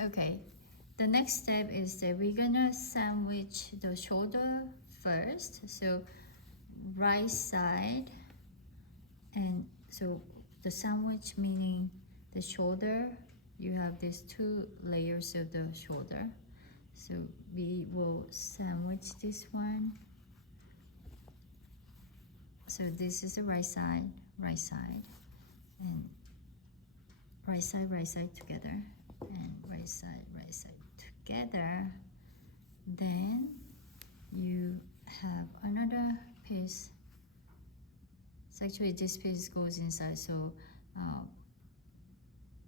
Okay, the next step is that we're gonna sandwich the shoulder first. So right side, and so the sandwich meaning the shoulder, you have these two layers of the shoulder. So we will sandwich this one. So this is the right side, and right side together, and right side together. Then you have another piece. So actually this piece goes inside, so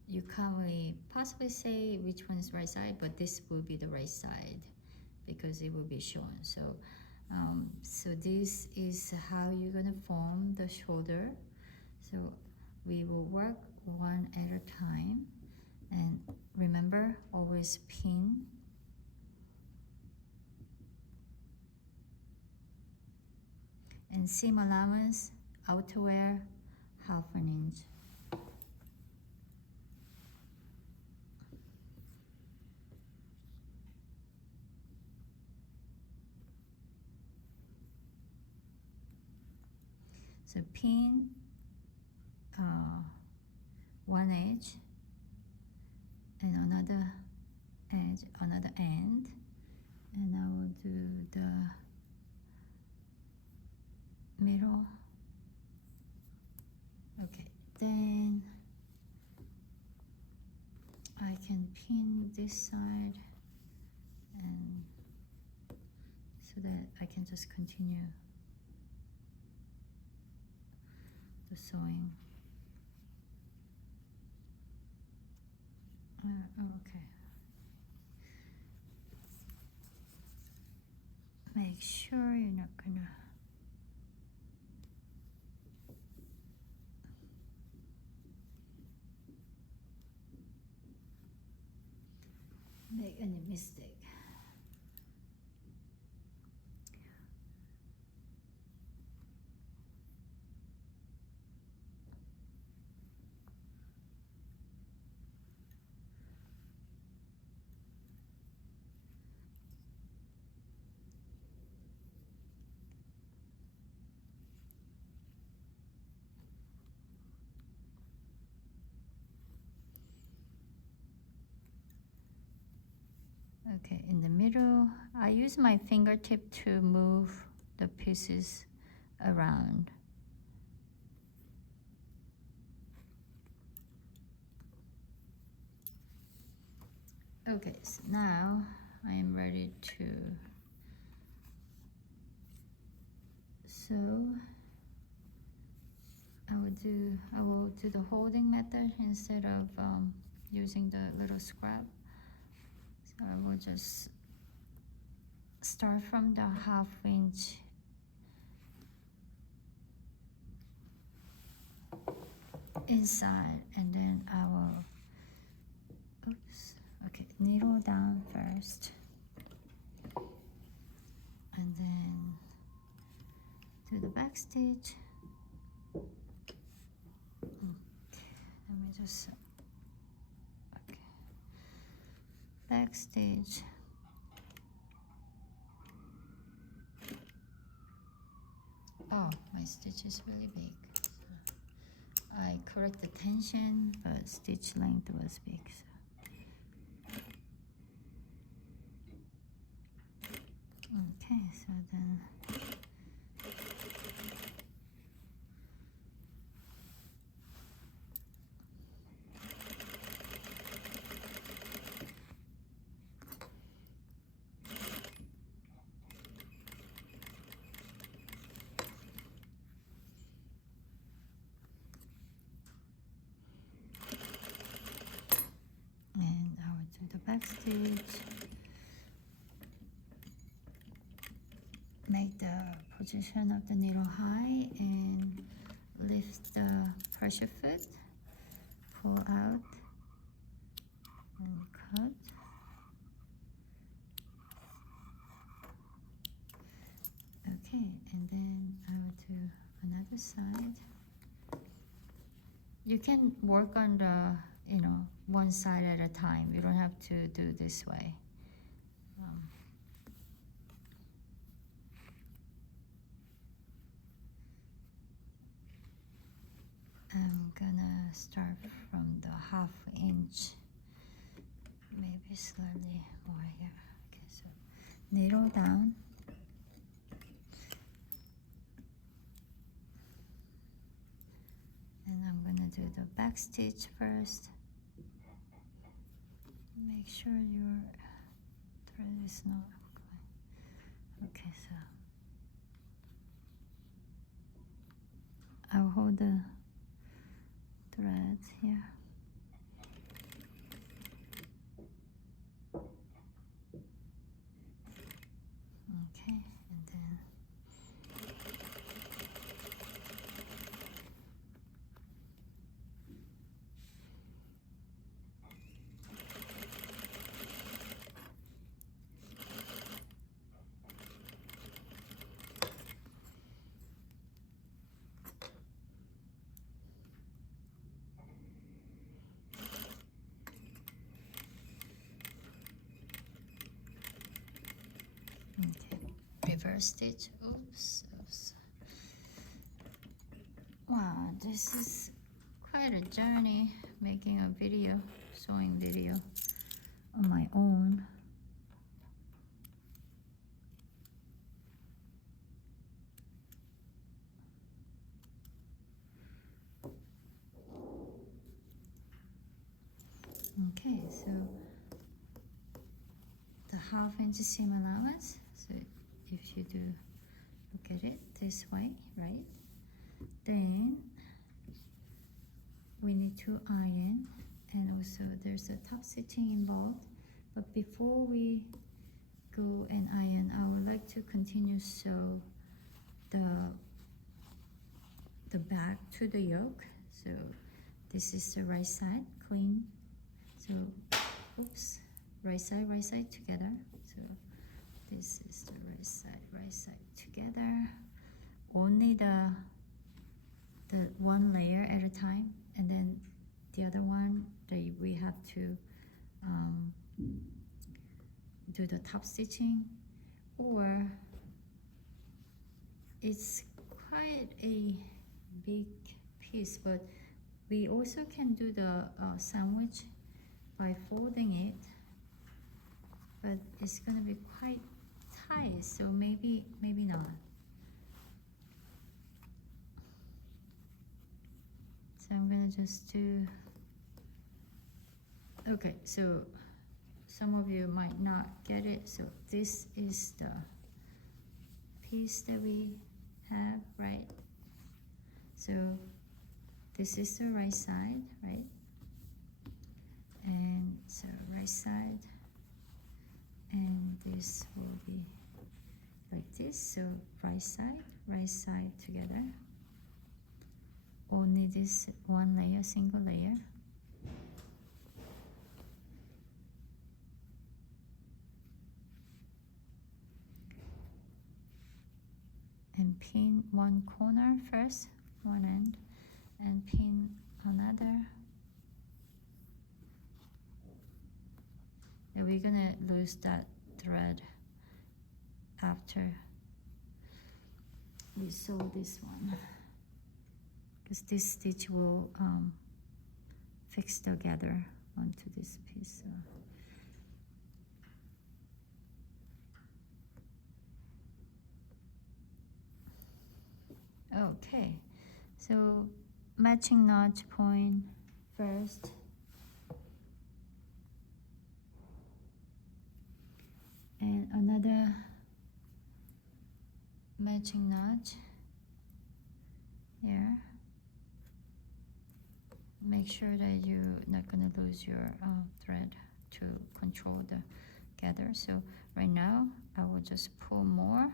you can't really possibly say which one is right side, but this will be the right side because it will be shown. So so this is how you're gonna form the shoulder. So we will work one at a time, and remember, always pin. And seam allowance, outerwear, 1/2 inch. So pin one edge and another edge, another end, and I will do the middle. Okay, then I can pin this side, and so that I can just continue the sewing. Okay. Make sure you're not gonna make any mistake. Okay, in the middle, I use my fingertip to move the pieces around. Okay, so now I am ready to sew. I will do the holding method instead of using the little scrap. So I will just start from the 1/2 inch inside, and then I will, needle down first, and then do the back stitch. Let me just, back stitch. Oh, my stitch is really big. I correct the tension, but stitch length was big. Okay, so then and I will do the back stitch. Make the position of the needle high and lift the pressure foot, pull out and cut. Okay, and then I will do another side. You can work on the, one side at a time. You don't have to do this way. I'm gonna start from the 1/2 inch, maybe slightly more here. Okay, so needle down. And I'm gonna do the back stitch first. Make sure your thread is not going. Okay, so I'll hold the thread here. Okay, and then okay, reverse stitch. Oops, oops. Wow, this is quite a journey making a video, sewing video on my own. Okay, so the 1/2 inch seam allowance. So if you do look at it this way, right? Then we need to iron, and also there's a top stitching involved. But before we go and iron, I would like to continue sew the back to the yoke. So this is the right side, clean. So oops, right side together. So this is the right side together. Only the one layer at a time, and then the other one we have to do the top stitching, or it's quite a big piece, but we also can do the sandwich by folding it, but it's gonna be quite tight, so maybe not. So I'm gonna just do, okay, so some of you might not get it. So this is the piece that we have, right? So this is the right side, right? And so right side, and this will be like this. So right side together. Only this one layer, single layer. And pin one corner first, one end, and pin another. And we're gonna lose that thread after we sew this one, because this stitch will fix together onto this piece. So. Okay, so matching notch point first. And another matching notch here. Make sure that you're not gonna lose your thread to control the gather. So right now I will just pull more.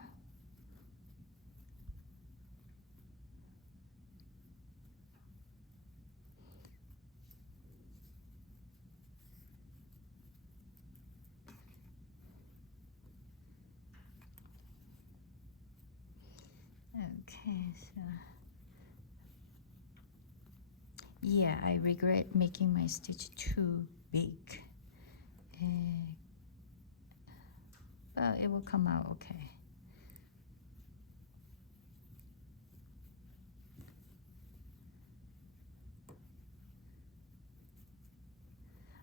Okay, so Yeah, I regret making my stitch too big. But it will come out okay.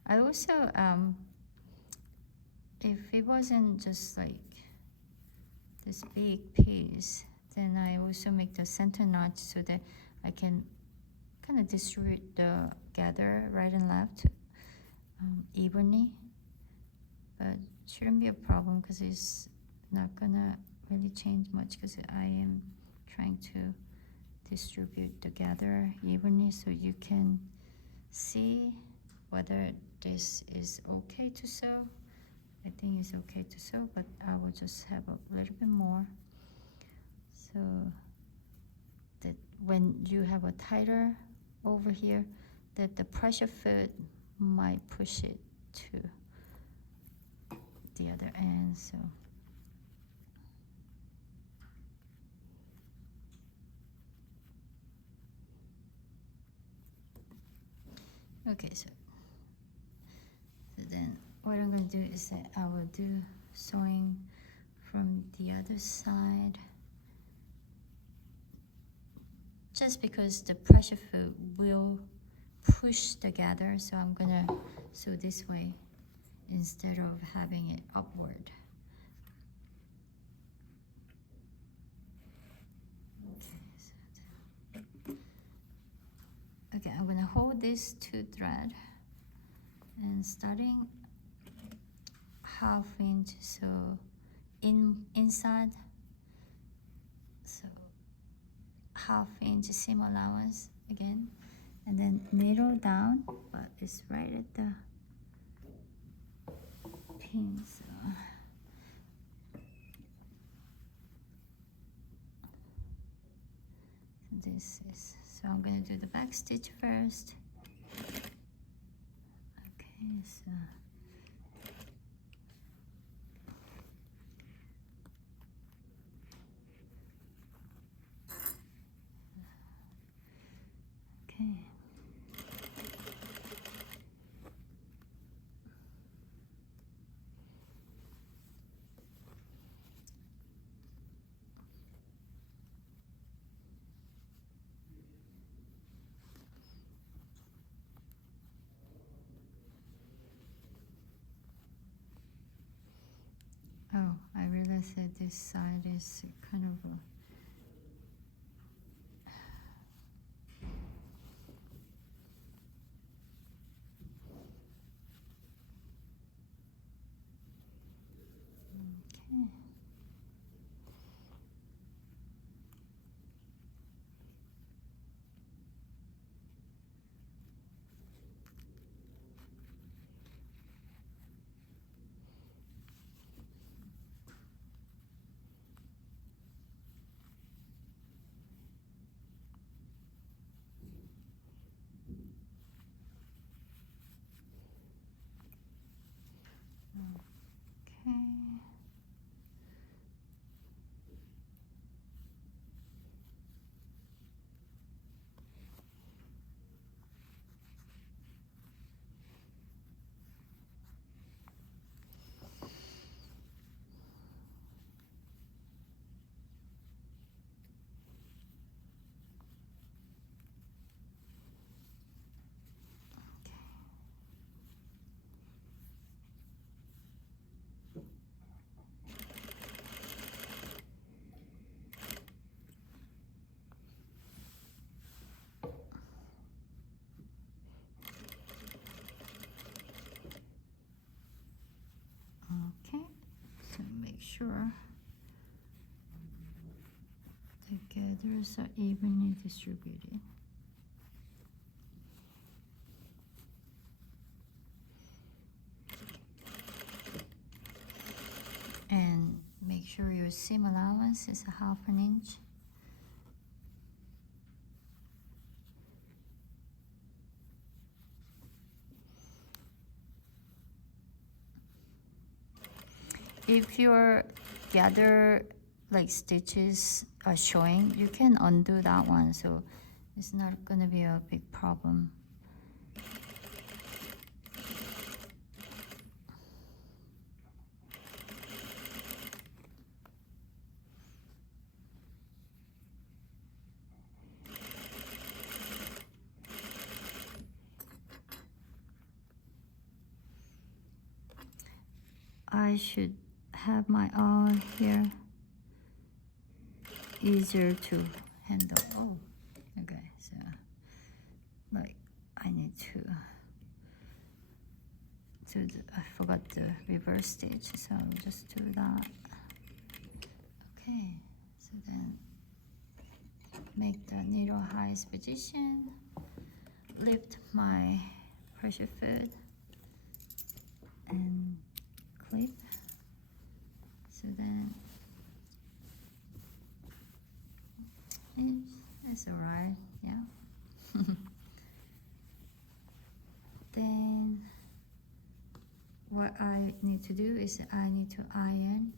I also, if it wasn't just like this big piece, then I also make the center notch so that I can kind of distribute the gather right and left evenly. But shouldn't be a problem because it's not gonna really change much because I am trying to distribute the gather evenly so you can see whether this is okay to sew. I think it's okay to sew, but I will just have a little bit more so that when you have a tighter over here, that the pressure foot might push it to the other end. So okay, so then what I'm going to do is that I will do sewing from the other side, just because the pressure foot will push together, so I'm gonna sew this way instead of having it upward. Okay, I'm gonna hold this two thread and starting half inch, so inside, so half inch seam allowance again, and then needle down, but it's right at the pin, so this is, so I'm gonna do the back stitch first. Okay, so okay. Oh, I realized that this side is kind of a, okay. Okay. Okay, so make sure the gathers are evenly distributed. And make sure your seam allowance is a half an inch. If your gather like stitches are showing, you can undo that one. So it's not gonna be a big problem. I should have my arm here easier to handle. Oh, okay, so like I need to do the, I forgot the reverse stitch, so I'll just do that. Okay, so then make the needle highest position, lift my pressure foot and clip. So then it's alright, yeah. Then what I need to do is I need to iron,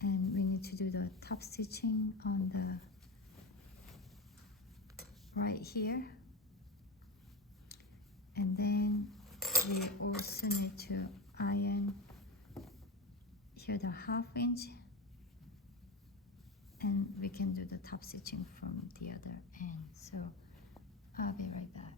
and we need to do the top stitching on the right here, and then we also need to iron here the 1/2 inch, and we can do the top stitching from the other end. So I'll be right back.